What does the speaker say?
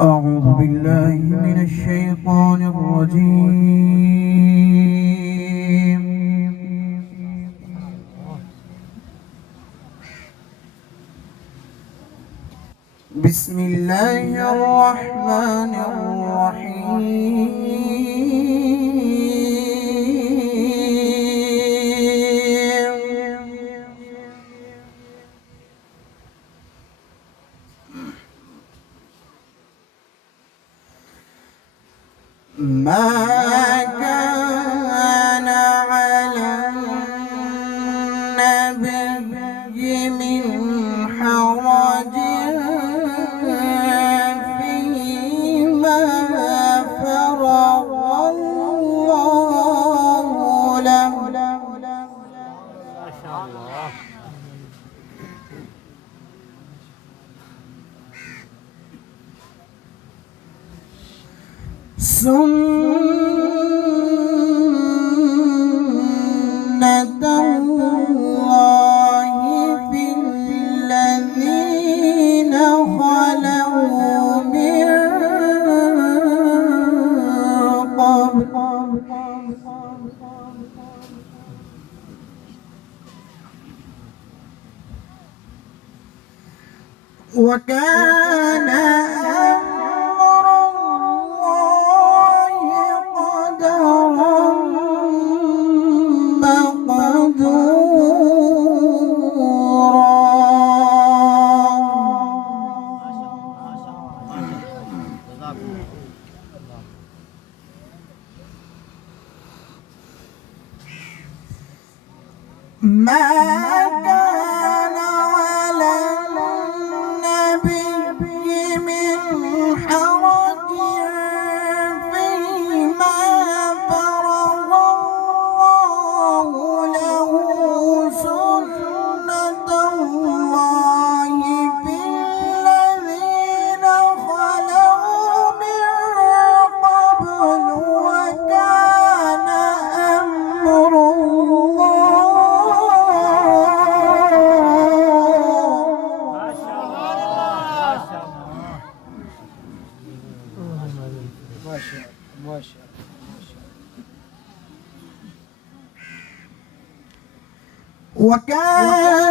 أعوذ بالله من الشيطان الرجيم. بسم الله الرحمن الرحيم. ما كان على النبي من حرج فيما فرض الله له. ما شاء الله. سنة الله في الذين خلوا من قبل وكان أمر الله قدرا مقدورا. ما كان على النبي من حرج فيما فرض الله له. سنة الله في الذين خلوا من قبل وكان أمر ما شاء الله. وكان